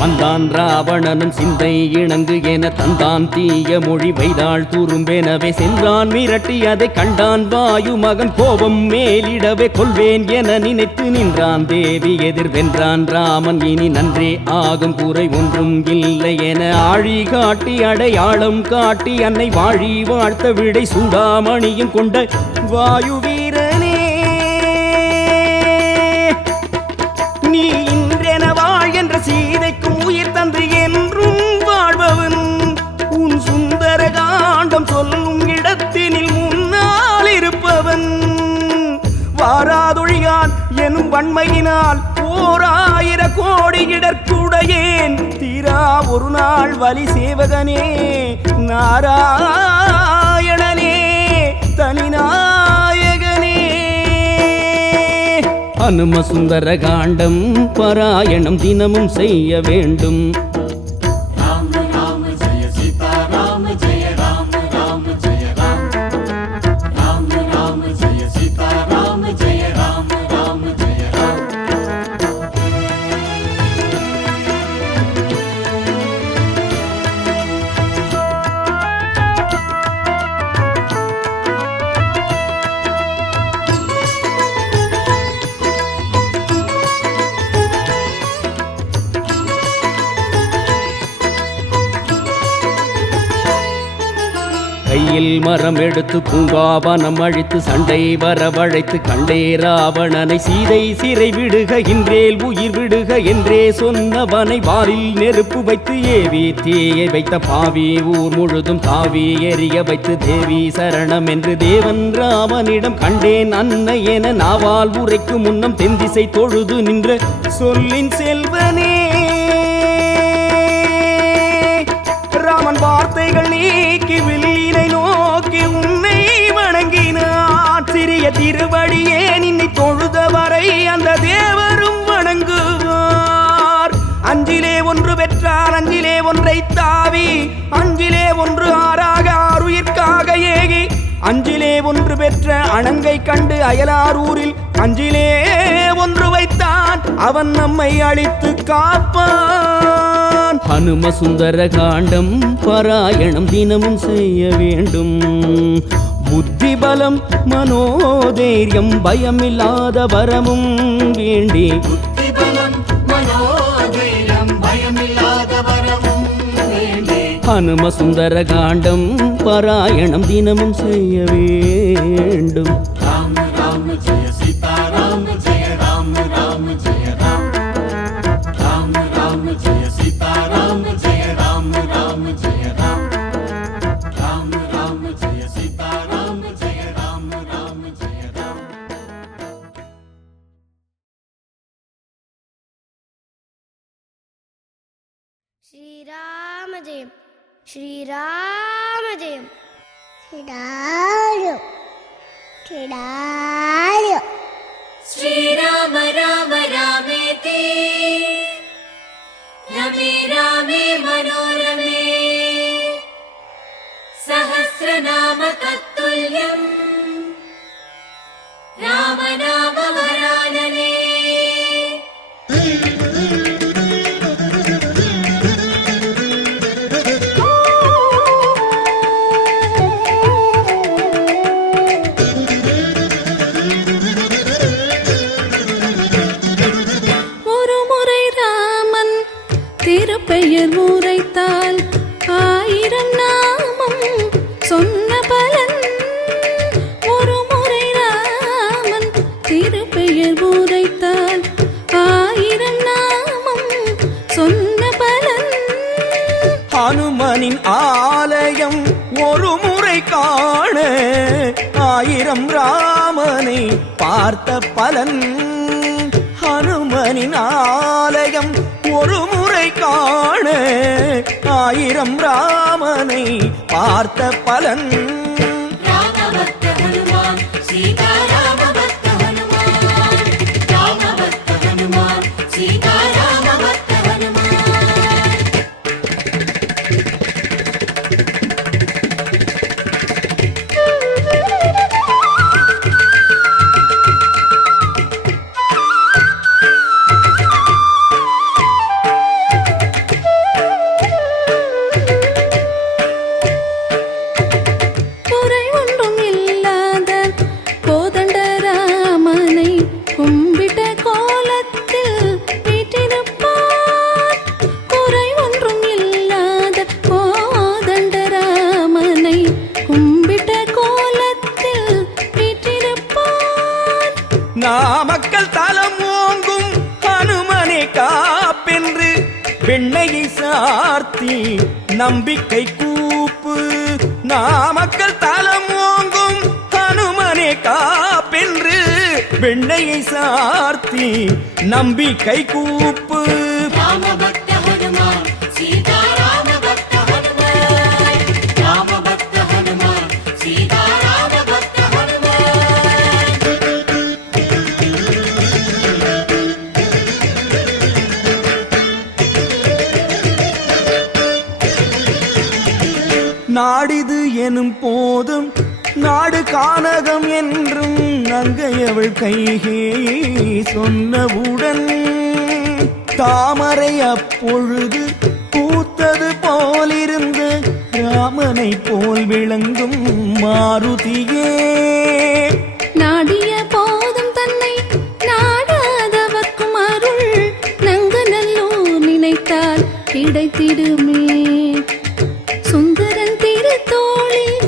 வந்தான் ராவணனும் சிந்தை இணங்கு என தந்தான் தீய மொழி வைதாள் துரும்பெனவே சென்றான் மிரட்டி அதை கண்டான் வாயு மகன் கோபம் மேலிடவே கொள்வேன் என நினைத்து நின்றான் தேவி எதிர் வென்றான் ராமன் இனி நன்றே ஆகும் குறை ஒன்றும் இல்லை என ஆழி காட்டி அடையாளம் காட்டி அன்னை வாழி வாழ்த்த விடை சூடாமணியும் கொண்ட வாயு வீரனே நீ இன்றென வாழ் என்ற சீதைக்கும் உயிர் தந்து என்றும் வாழ்பவன் உன் சுந்தர காண்டம் சொல்லும் இடத்தினில் முன்னால் இருப்பவன் வாராதொழியான் எனும் வன்மையினால் 1000 கோடி இடர்க்குடையேன் தீரா ஒரு நாள் வலி சேவகனே நாராயணனே தனிநாயகனே. ஹனும சுந்தர காண்டம் பாராயணம் தினமும் செய்ய வேண்டும். राम राम जय सीता राम जय राम राम जय கையில் மரம் எடுத்து பூங்காவனம் அழித்து சண்டை வரவழைத்து கண்டே ராவணனை சீதை சிறை விடுக இன்றேல் உயிர் விடுக என்றே சொன்னவனை வாரில் நெருப்பு வைத்து ஏவி தீயை வைத்த பாவி ஊர் முழுதும் தாவி எரிய வைத்து தேவி சரணம் என்று தேவன் ராமனிடம் கண்டேன் அன்னை என நாவால் உரைக்கும் முன்னம் தென்திசை தொழுது நின்ற சொல்லின் செல்வனே ராமன் வார்த்தைகள் நீக்கி வில்லினை நோக்கி உன்னை வணங்கினான் சிறிய திருவடியே நின்னை தொழுதவரை அந்த தேவரும் வணங்குவார் அஞ்சிலே ஒன்று பெற்றார் அஞ்சிலே ஒன்றை தாவி அஞ்சிலே ஒன்று ஆறாக ஆறுயிர்க்காக ஏகி அஞ்சிலே ஒன்று பெற்ற அணங்கை கண்டு அயலாரூரில் அஞ்சிலே ஒன்று வைத்தான் அவன் நம்மை அழித்து காப்பான் ஹனும சுந்தர காண்டம் பாராயணம் தினமும் செய்ய வேண்டும் புத்தி பலம் மனோதைரியம் பயமில்லாத வரமும் வேண்டி புத்தி பலம் மனோதைரியம் பயமில்லாத வரமும் வேண்டி ஹனும சுந்தர காண்டம் பாராயணம் தினமும் செய்ய வேண்டும் ராம ராம ஜெய சீதா ராம ஜெய ராம ராம ஜெய ராம ராம ராம ஜெய சீதா ராம ஜெய ராம ராம ஜெய ராம ராம ராம ஜெய சீதா ராம ஜெய ராம ராம ஜெய ராம श्रीराम जयम श्रीराम जयम श्रीराम श्रीराम श्रीराम राम रामेति रमे रामे मनोरमे सहस्रनाम तत्तुल्यम् राम नाम वरानने பெயர் உரைத்தால் 1000 நாமம் சொன்ன பலன் ஒரு முறை ராமன் திருப்பெயர் உரைத்தால் 1000 நாமம் சொன்ன பலன் ஹனுமனின் ஆலயம் ஒரு முறை காண 1000 ராமனை பார்த்த பலன் ஹனுமனின் ஆலயம் ஒரு முறை காண 1000 ராமனை பார்த்த பலன் रामभक्त हनुमान सीता रामभक्त हनुमान रामभक्त हनुमान सीता रामभक्त हनुमान நாமக்கல் தலம் ஓங்கும் ஹனுமனை காப்பென்று வெண்ணையை சார்த்தி நம்பிக்கை கூப்பு நாமக்கல் தலம் ஓங்கும் ஹனுமனை காப்பென்று வெண்ணையை சார்த்தி நம்பிக்கை கூப்பு रामभक्त हनुमान सीता रामभक्त हनुमान रामभक्त हनुमान सीता रामभक्त हनुमान நாடிது எனும் போதும் நாடு கானகம் என்றும் நங்கையவள் கைகே சொன்னவுடன் தாமரை அப்பொழுது பூத்தது போலிருந்து ராமனை போல் விளங்கும் மாருதியே நாடிய போதும் தன்னை நாடாதவர்க்கும் அருள் நங்கு நல்லூர் நினைத்தால் கிடைத்திடுமே சுந்தரன் திருத்தோளில்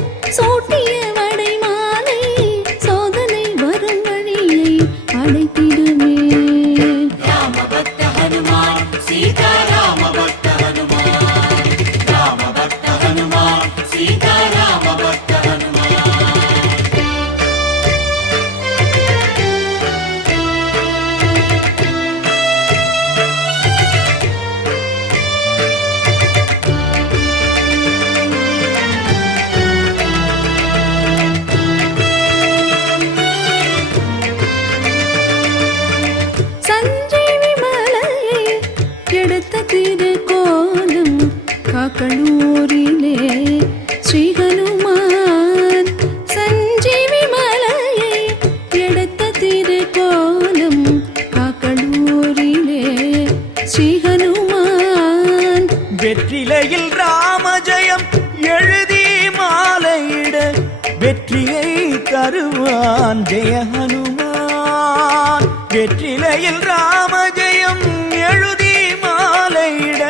வெற்றியை தருவான் ஜெய ஹனுமான். வெற்றிலையில் ராமஜெயம் எழுதி மாலையிட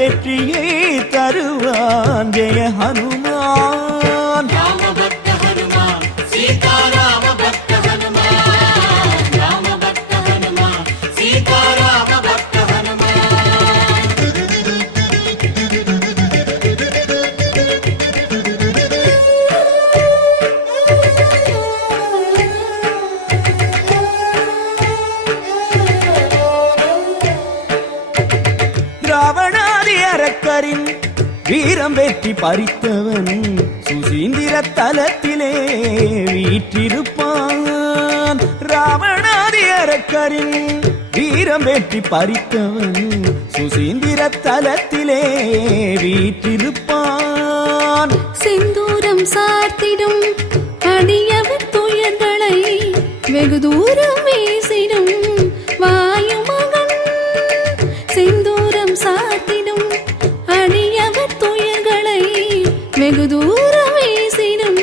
வெற்றியை தருவான் ஜெய ஹனுமான். ராம பக்த ஹனுமான் சீதா ராம பக்த ஹனுமான். ராம பக்த ஹனுமான் சீதா ராம பக்த ஹனுமான். ராவணாதி அரக்கரின் வீரம் வெற்றி பறித்தவன் சுசீந்திர தலத்திலே வீற்றிருப்பான். ராவணாதி அரக்கரின் வீரம் வெற்றி பறித்தவன் சுசீந்திர தலத்திலே வீற்றிருப்பான். செந்தூரம் சார்த்திடும் அடியவர் துயர்களை வெகு தூரம் வீசிடும் வாயுமகன். செந்தூரம் சார்த்திடும் அடியவர் துயர்களை வெகு தூரம் வீசிடும்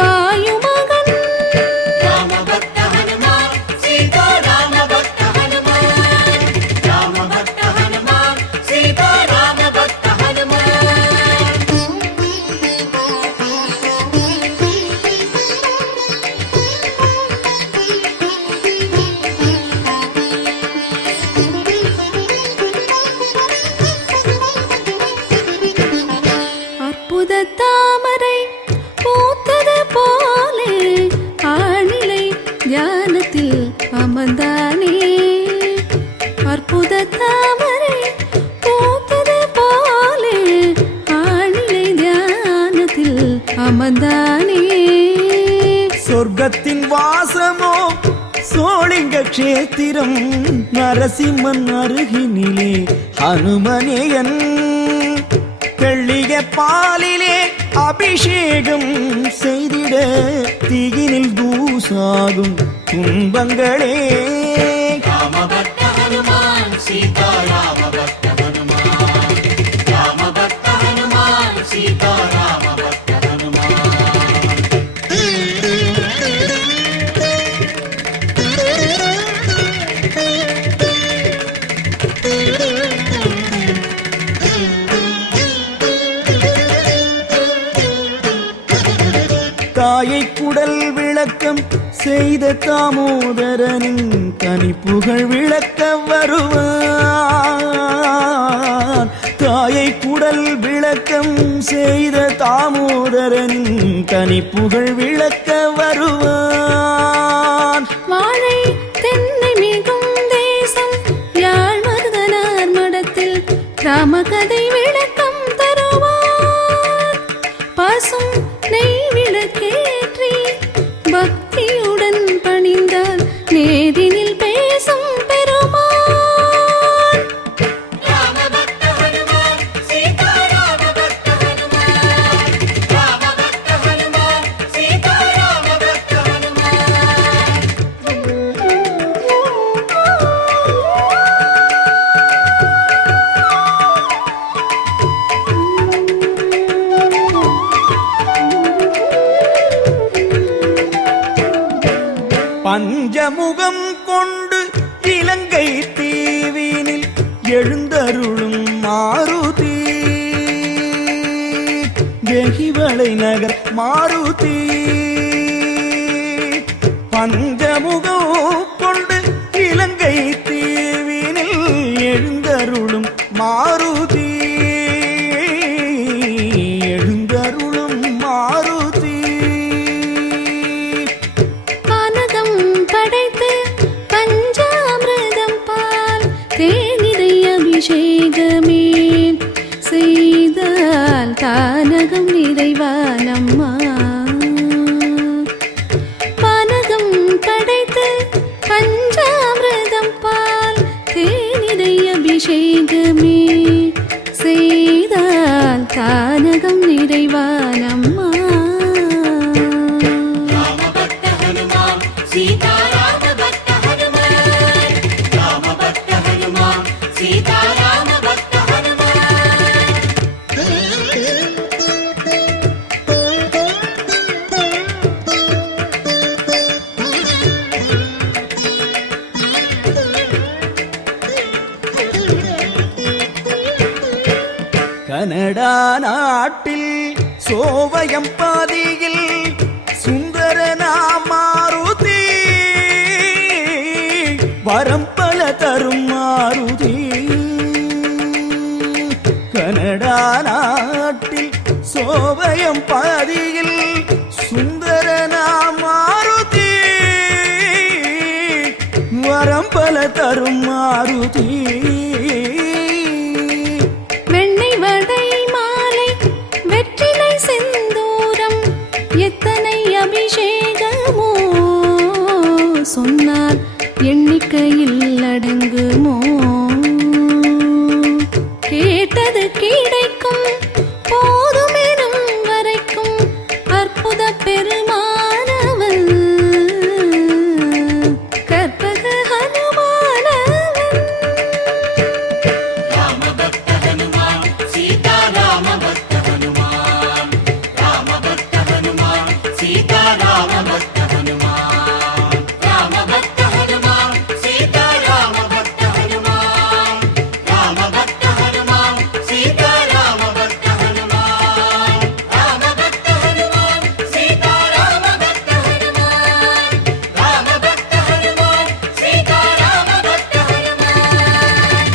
வாயுமகன். ராம பக்த ஹனுமான் சீதா ராம பக்த ஹனுமான். ராம பக்த ஹனுமான் சீதா ராம பக்த ஹனுமான். அற்புத தாமரை பூத்தது போலே ஆணிலை தியானத்தில் அமர்ந்தானே. அற்புத தாமரை பூத்தது போலே ஆணிலை தியானத்தில் அமர்ந்தானே. சொர்க்கத்தின் வாசமோ சோழிங்க கஷேத்திரம் நரசிம்மன் அருகினிலே ஹனுமனேயன். தெள்ளிய பாலிலே அபிஷேகம் செய்திட தீயினில் தூசாகும் துன்பங்களே. ராம பக்த ஹனுமான் சீதா ராம பக்த ஹனுமான். ராம பக்த ஹனுமான் சீதா ராம பக்த ஹனுமான். தாயை குடல் விளக்கம் செய்த தாமோதரனின் தனிப்புகழ் விளக்க வருவான். தாயை குடல் விளக்கம் செய்த தாமோதரனின் தனிப்புகழ் விளக்க வருவான். வாழை தென்னை மிகும் தேசம் யாழ் மருதனார் மடத்தில் ராமகதை விளக்கம் தருவார். பசும் நெய் விளக்கேற்றி பக்தியுடன் பணிந்தால் நேரினில் பேசும் பெருமான். ராம பக்த ஹனுமான் சீதா ராம பக்த ஹனுமான். ராம பக்த ஹனுமான் சீதா ராம பக்த ஹனுமான். பஞ்சமுகம் கொண்டு இலங்கை தீவினில் எழுந்தருளும் மாருதி. வெகிவளை நகர் மாருதி. பஞ்சமுகம் கொண்டு இலங்கை தீவினில் எழுந்தருளும் மாருதி. எழுந்தருளும் மாருதி. பானகம் படைத்து பஞ்சாமிர்தம் பால் தேனிதை அபிஷேகமே செய்தால் தானகம் நிறைவானம்மா. பானகம் படைத்து பஞ்சாமிர்தம் பால் கனடா நாட்டில் சோவயம் பாதியில் சுந்தரனா மாருதி வரம் பல தரும் மாருதி கனடா நாட்டில் சோவயம் பாதியில் சுந்தரனா மாருதி வரம் பல தரும் மாருதி வெண்ணெய் வடை மாலை வெற்றிலை செந்தூரம் எத்தனை அபிஷேகமோ சொன்னால் எண்ணிக்கையில் அடங்குமோ கேட்டது கிடைக்கும் போதுமெனும் வரைக்கும் அற்புத பெருமானவன் கற்பக ஹனுமானவன் ராம பக்த ஹனுமான் சீதா ராம பக்த ஹனுமான் ராம பக்த ஹனுமான் சீதா ராம பக்த ஹனுமான் ராம பக்த ஹனுமான் சீதா ராம பக்த ஹனுமான் ராம பக்த ஹனுமான் சீதா ராம பக்த ஹனுமான் ராம பக்த ஹனுமான் சீதா ராம பக்த ஹனுமான் ராம பக்த ஹனுமான் சீதா ராம பக்த ஹனுமான்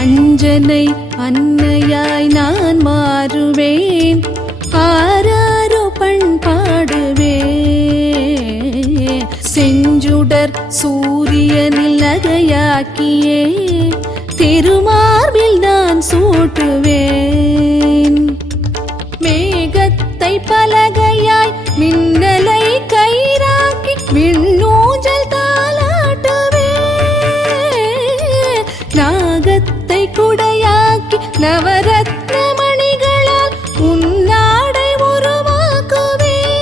அஞ்சனை அன்னையாய் நான் மாறுவேன் ஆராரோ பண்பாடுவேன் செஞ்சுடர் சூரியனில் நகையாக்கியே திருமார்பில் நான் சூட்டுவேன் மேகத்தை பலகையாய் மின்னலை கயிறாக்கி விண்ணூஞ்சல் தாலாட்டுவேன் நாகத்தை குடையாக்கி நவரத்ன மணிகளால் உன்னாடை உருவாக்குவேன்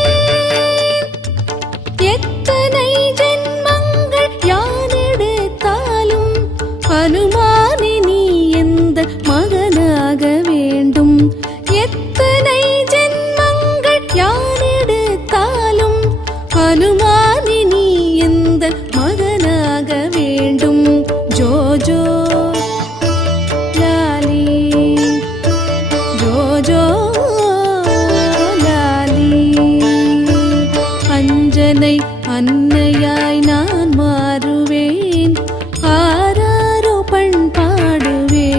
எத்தனை ஜென்மங்கள் யான் எடுத்தாலும் ஹனுமானே நீ எந்த மகனாக வேண்டும் எத்தனை ஜென்மங்கள் யான் எடுத்தாலும் ஹனுமானே நீ எந்த மகனாக வேண்டும் ஜோஜோ லாலி ஜோஜோ லாலி அஞ்சனை அன்னையாய் நான் மாறுவேன் ஆராரோ பண்பாடுவேன்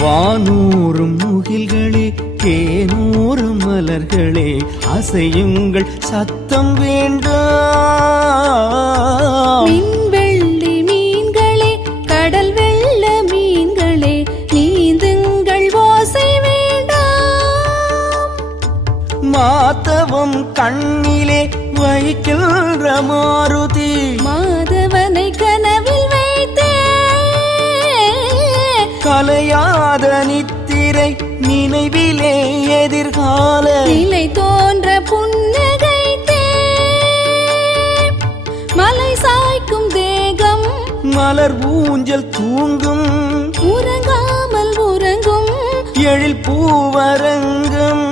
வானூரும் முகில்களே தேனூரும் மலர்களே அசையுங்கள் சத்தம் வேண்டாம் மின்வெள்ளி மீன்களே கடல் வெள்ள மீன்களே நீந்துங்கள் ஓசை வேண்டாம் மாத்தவம் கண்ணிலே வைக்கின்ற மாருதி மாதவனை கனவில் வைத்தே கலையாத நித்திரை நினைவிலே எதிர்கால நிலை தோன்ற புன்னகைத்தே மலை சாய்க்கும் தேகம் மலர் ஊஞ்சல் தூங்கும் உறங்காமல் உறங்கும் எழில் பூவரங்கம்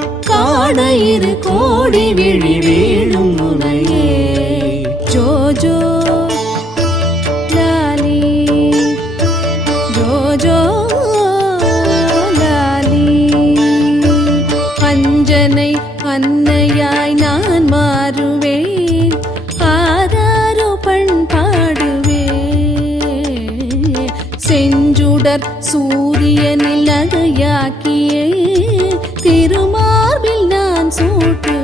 காண இரு கோடி விழி வீழும் முனையே ஜோஜோ லாலி ஜோஜோ லாலி அஞ்சனை அன்னையாய் நான் மாறுவேன் ஆராரோ பண்பாடுவேன் செஞ்சுடர் சூரியனில் நகையாக்கியே திருமார்பில் நான் சூட்டுவேன்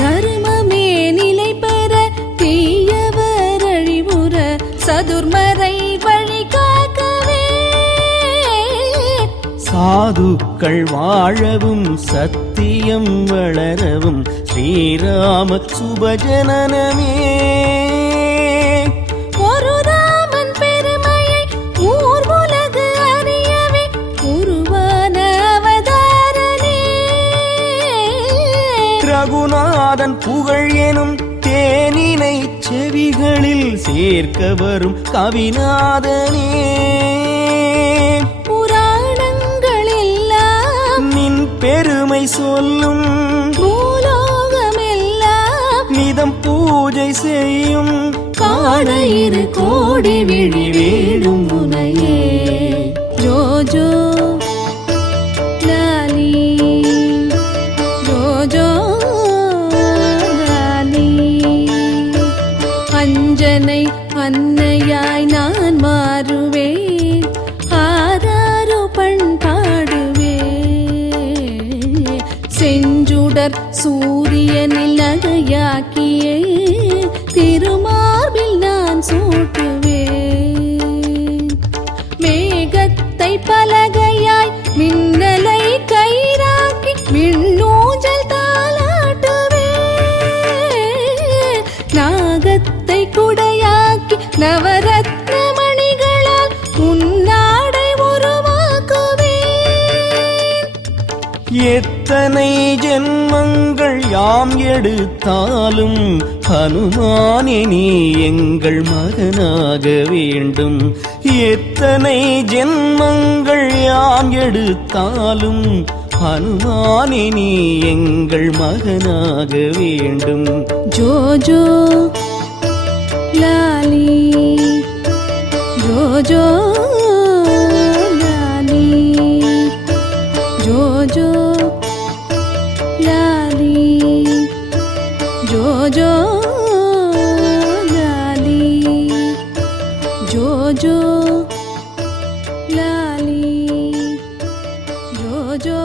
தர்மமே நிலை பெற தீயவர் அழிவுற சதுர்மறை வழி காக்கவே சாதுக்கள் வாழவும் சத்தியம் வளரவும் ஸ்ரீராம சுபஜனனமே ஒரு ராமன் பெருமையை ஊர் உலகு அறியவே உருவான அவதாரனே ரகுநாதன் புகழ் எனும் தேனினை செவிகளில் சேர்க்க வரும் கவிநாதனே புராணங்கள் எல்லாம் நின் பெருமை சொல்லும் பூலோகமெல்லாம் நிதம் பூஜை செய்யும் காண இரு கோடி விழி வீழும் முனையே ஜோஜோ லாலி ஜோஜோ லாலி அஞ்சனை அன்னையாய் நான் மாறுவேன் ஆராரோ பண்பாடுவேன் செஞ்சுடர் சூரியனில் நகையாக்கியே திருமார்பில் நான் சூட்டுவேன் மேகத்தை பலகையாய் மின்னலை கயிறாக்கி மின்னூஞ்சல் தாலாட்டுவேன் நாகத்தை குடையாக்கி நவரத்ன மணிகளால் உன்னாடை உருவாக்குவேன் எத்தனை ஜென்மங்கள் யாம் எடுத்தாலும் ஹனுமானே நீ எங்கள் மகனாக வேண்டும் எத்தனை ஜென்மங்கள் யாம் எடுத்தாலும் ஹனுமானே நீ எங்கள் மகனாக வேண்டும் ஜோஜோ லாலி ஜோஜோ லாலி ஜோஜோ லாலி ஜோஜோ லாலி ஜோஜோ லாலி ஜோஜோ